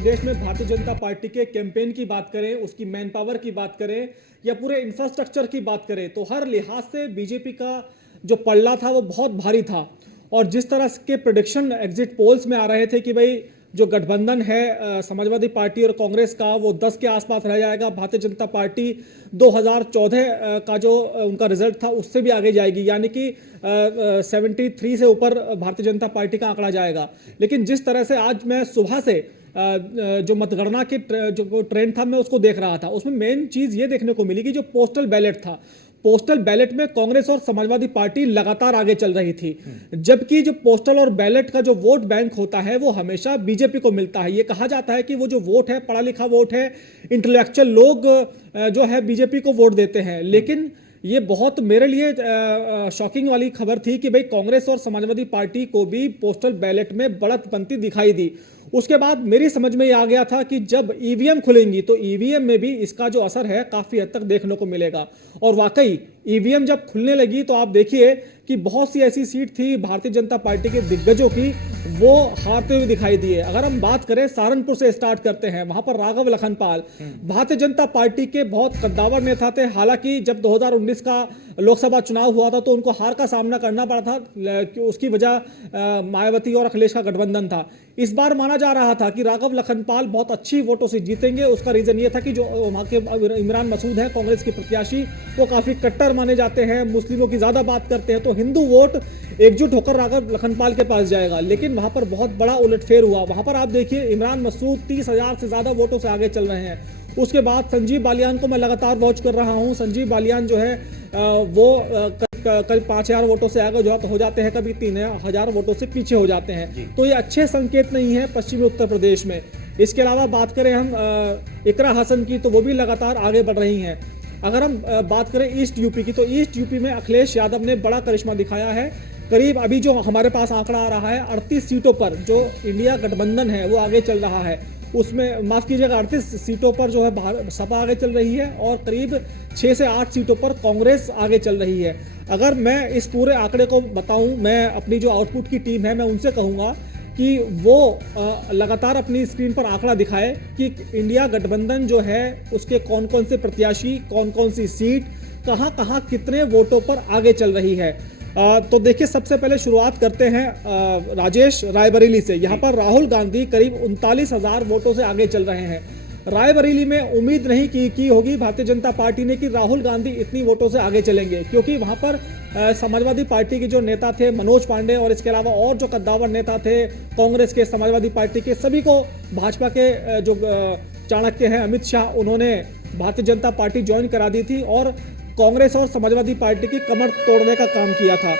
प्रदेश में भारतीय जनता पार्टी के कैंपेन की बात करें, उसकी मैन पावर की बात करें या पूरे इंफ्रास्ट्रक्चर की बात करें तो हर लिहाज से बीजेपी का जो पल्ला था वो बहुत भारी था। और जिस तरह के प्रेडिक्शन एग्जिट पोल्स में आ रहे थे कि भाई जो गठबंधन है समाजवादी पार्टी और कांग्रेस का वो 10 के आसपास रह जाएगा, भारतीय जनता पार्टी 2014 का जो उनका रिजल्ट था उससे भी आगे जाएगी, यानी कि 73 से ऊपर भारतीय जनता पार्टी का आंकड़ा जाएगा। लेकिन जिस तरह से आज मैं सुबह से जो मतगणना के जो ट्रेंड था मैं उसको देख रहा था, उसमें मेन चीज़ ये देखने को मिली कि जो पोस्टल बैलेट था, पोस्टल बैलेट में कांग्रेस और समाजवादी पार्टी लगातार आगे चल रही थी, जबकि जो पोस्टल और बैलेट का जो वोट बैंक होता है वो हमेशा बीजेपी को मिलता है। ये कहा जाता है कि वो जो वोट है पढ़ा लिखा वोट है, इंटेलेक्चुअल लोग जो है बीजेपी को वोट देते हैं। लेकिन ये बहुत मेरे लिए शॉकिंग वाली खबर थी कि भाई कांग्रेस और समाजवादी पार्टी को भी पोस्टल बैलेट में बढ़त बनती दिखाई दी। उसके बाद मेरी समझ में ये आ गया था कि जब ईवीएम खुलेंगी तो ईवीएम में भी इसका जो असर है काफ़ी हद तक देखने को मिलेगा। और वाकई ईवीएम जब खुलने लगी तो आप देखिए कि बहुत सी ऐसी सीट थी भारतीय जनता पार्टी के दिग्गजों की, वो हारते हुए दिखाई दिए। अगर हम बात करें सहारनपुर से स्टार्ट करते हैं, वहां पर राघव लखनपाल भारतीय जनता पार्टी के बहुत कद्दावर नेता थे। हालांकि जब 2019 का लोकसभा चुनाव हुआ था तो उनको हार का सामना करना पड़ा था, उसकी वजह मायावती और अखिलेश का गठबंधन था। इस बार माना जा रहा था कि राघव लखनपाल बहुत अच्छी वोटों से जीतेंगे। उसका रीजन ये था कि जो वहां के इमरान मसूद है कांग्रेस के प्रत्याशी, वो काफी कट्टर माने जाते हैं, मुस्लिमों की ज्यादा बात करते हैं, तो हिंदू वोट एकजुट होकर राघव लखनपाल के पास जाएगा। लेकिन वहां पर बहुत बड़ा उलटफेर हुआ। वहां पर आप देखिए इमरान मसूद 30,000 से ज्यादा वोटों से आगे चल रहे हैं। उसके बाद संजीव बालियान को मैं लगातार वॉच कर रहा हूं। संजीव बालियान जो है वो करीब 5,000 वोटों से आगे जो हो जाते हैं, कभी 3,000 वोटों से पीछे हो जाते हैं। तो ये अच्छे संकेत नहीं है पश्चिमी उत्तर प्रदेश में। इसके अलावा बात करें हम इकरा हसन की तो वो भी लगातार आगे बढ़ रही हैं। अगर हम बात करें ईस्ट यूपी की तो ईस्ट यूपी में अखिलेश यादव ने बड़ा करिश्मा दिखाया है। करीब अभी जो हमारे पास आंकड़ा आ रहा है 38 सीटों पर जो इंडिया गठबंधन है वो आगे चल रहा है। उसमें माफ कीजिएगा 38 सीटों पर जो है सपा आगे चल रही है और करीब 6 से 8 सीटों पर कांग्रेस आगे चल रही है। अगर मैं इस पूरे आंकड़े को बताऊं, मैं अपनी जो आउटपुट की टीम है मैं उनसे कहूंगा कि वो लगातार अपनी स्क्रीन पर आंकड़ा दिखाए कि इंडिया गठबंधन जो है उसके कौन कौन से प्रत्याशी, कौन कौन सी सीट, कहां कहां कितने वोटों पर आगे चल रही है। तो देखिए सबसे पहले शुरुआत करते हैं राजेश रायबरेली से। यहाँ पर राहुल गांधी करीब 39,000 वोटों से आगे चल रहे हैं। रायबरेली में उम्मीद नहीं की होगी भारतीय जनता पार्टी ने कि राहुल गांधी इतनी वोटों से आगे चलेंगे, क्योंकि वहां पर समाजवादी पार्टी के जो नेता थे मनोज पांडे और इसके अलावा और जो कद्दावर नेता थे कांग्रेस के, समाजवादी पार्टी के, सभी को भाजपा के जो चाणक्य हैं अमित शाह, उन्होंने भारतीय जनता पार्टी ज्वाइन करा दी थी और कांग्रेस और समाजवादी पार्टी की कमर तोड़ने का काम किया था।